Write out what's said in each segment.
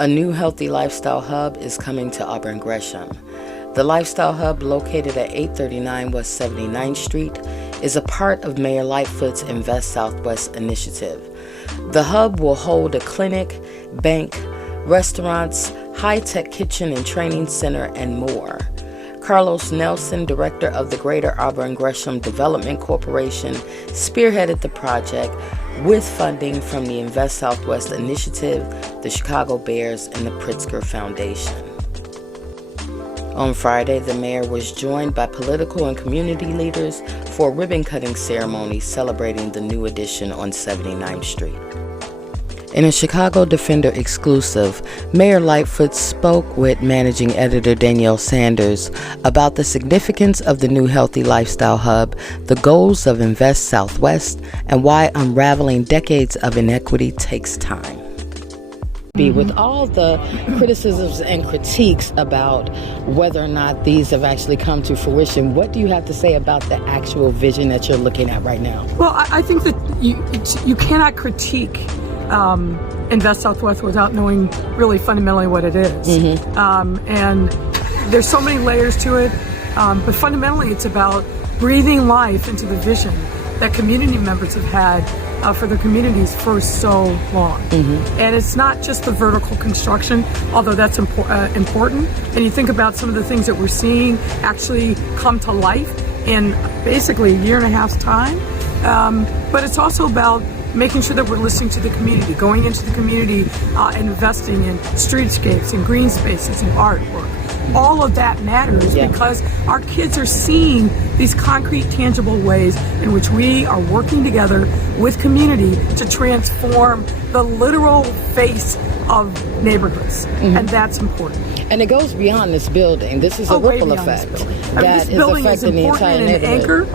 A new healthy lifestyle hub is coming to Auburn Gresham. The Lifestyle Hub, located at 839 West 79th Street, is a part of Mayor Lightfoot's Invest Southwest initiative. The hub will hold a clinic, bank, restaurants, high-tech kitchen and training center, and more. Carlos Nelson, director of the Greater Auburn Gresham Development Corporation, spearheaded the project with funding from the Invest Southwest Initiative, the Chicago Bears, and the Pritzker Foundation. On Friday, the mayor was joined by political and community leaders for a ribbon-cutting ceremony celebrating the new addition on 79th Street. In a Chicago Defender exclusive, Mayor Lightfoot spoke with managing editor Danielle Sanders about the significance of the new Healthy Lifestyle Hub, the goals of Invest Southwest, and why unraveling decades of inequity takes time. With all the criticisms and critiques about whether or not these have actually come to fruition, what do you have to say about the actual vision that you're looking at right now? Well, I think that you cannot critique Invest Southwest without knowing really fundamentally what it is. And there's so many layers to it, but fundamentally it's about breathing life into the vision that community members have had for their communities for so long. And it's not just the vertical construction, although that's important. And you think about some of the things that we're seeing actually come to life in basically a year and a half's time. But it's also about making sure that we're listening to the community, going into the community and investing in streetscapes and green spaces and artwork. All of that matters because our kids are seeing these concrete, tangible ways in which we are working together with community to transform the literal face of neighborhoods. And that's important. And it goes beyond this building. This is a ripple effect that is affecting the entire neighborhood.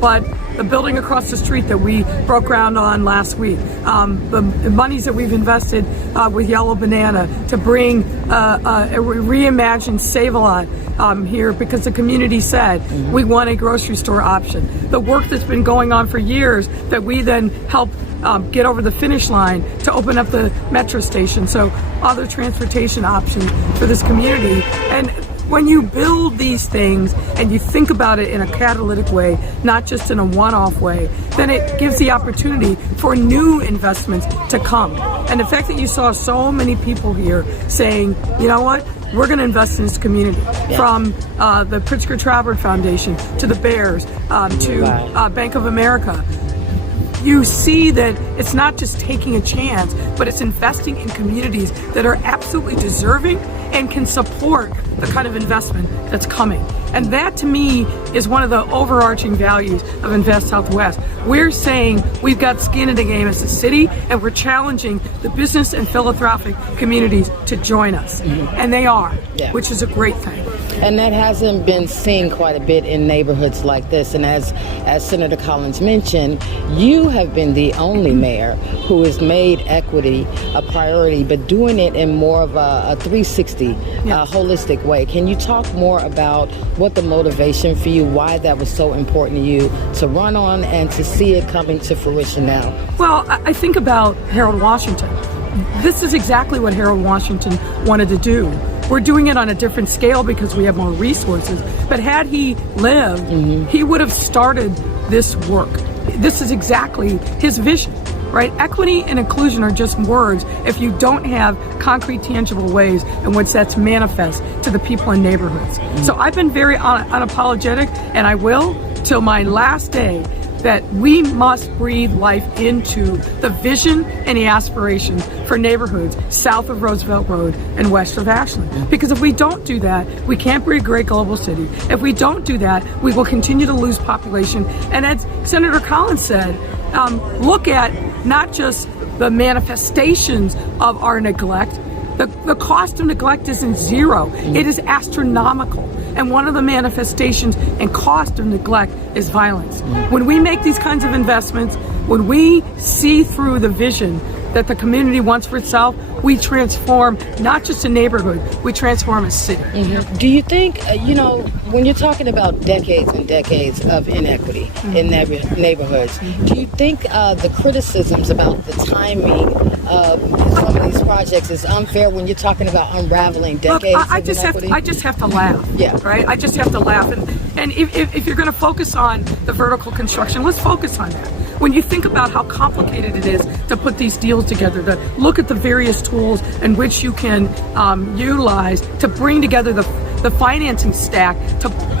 But the building across the street that we broke ground on last week, the monies that we've invested with Yellow Banana to bring a reimagined Save-A-Lot here because the community said we want a grocery store option. The work that's been going on for years that we then helped get over the finish line to open up the metro station, so other transportation options for this community. And when you build these things and you think about it in a catalytic way, not just in a one-off way, then it gives the opportunity for new investments to come. And the fact that you saw so many people here saying, you know what, we're going to invest in this community, from the Pritzker Traveler Foundation to the Bears to Bank of America. You see that it's not just taking a chance, but it's investing in communities that are absolutely deserving and can support the kind of investment that's coming. And that, to me, is one of the overarching values of Invest Southwest. We're saying we've got skin in the game as a city, and we're challenging the business and philanthropic communities to join us. And they are, which is a great thing. And that hasn't been seen quite a bit in neighborhoods like this. And as Senator Collins mentioned, you have been the only mayor who has made equity a priority, but doing it in more of a 360 holistic way. Can you talk more about what the motivation for you, why that was so important to you to run on and to see it coming to fruition now? Well, I think about Harold Washington. This is exactly what Harold Washington wanted to do. We're doing it on a different scale because we have more resources. But had he lived, he would have started this work. This is exactly his vision, right? Equity and inclusion are just words if you don't have concrete, tangible ways in which that's manifest to the people in neighborhoods. So I've been very unapologetic, and I will till my last day, that we must breathe life into the vision and the aspirations for neighborhoods south of Roosevelt Road and west of Ashland. Because if we don't do that, we can't be a great global city. If we don't do that, we will continue to lose population. And as Senator Collins said, look at not just the manifestations of our neglect. The cost of neglect isn't zero. It is astronomical. And one of the manifestations and cost of neglect is violence. When we make these kinds of investments, when we see through the vision that the community wants for itself, we transform not just a neighborhood, we transform a city. Do you think, when you're talking about decades and decades of inequity in neighborhoods, do you think the criticisms about the timing some of these projects is unfair when you're talking about unraveling decades Look, I of just inequity? I just have to laugh. Yeah. Right. I just have to laugh. And if you're going to focus on the vertical construction, let's focus on that. When you think about how complicated it is to put these deals together, to look at the various tools in which you can utilize to bring together the financing stack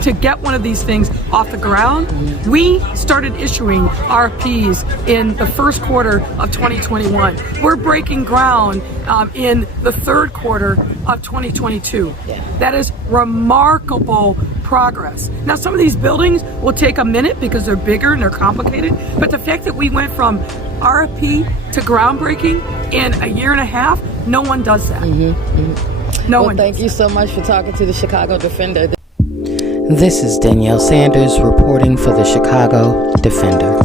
to get one of these things off the ground, we started issuing RFPs in the first quarter of 2021. We're breaking ground in the third quarter of 2022. Yeah. That is remarkable progress. Now, some of these buildings will take a minute because they're bigger and they're complicated, but the fact that we went from RFP to groundbreaking in a year and a half, no one does that. No one. Thank you so much for talking to the Chicago Defender. This is Danielle Sanders reporting for the Chicago Defender.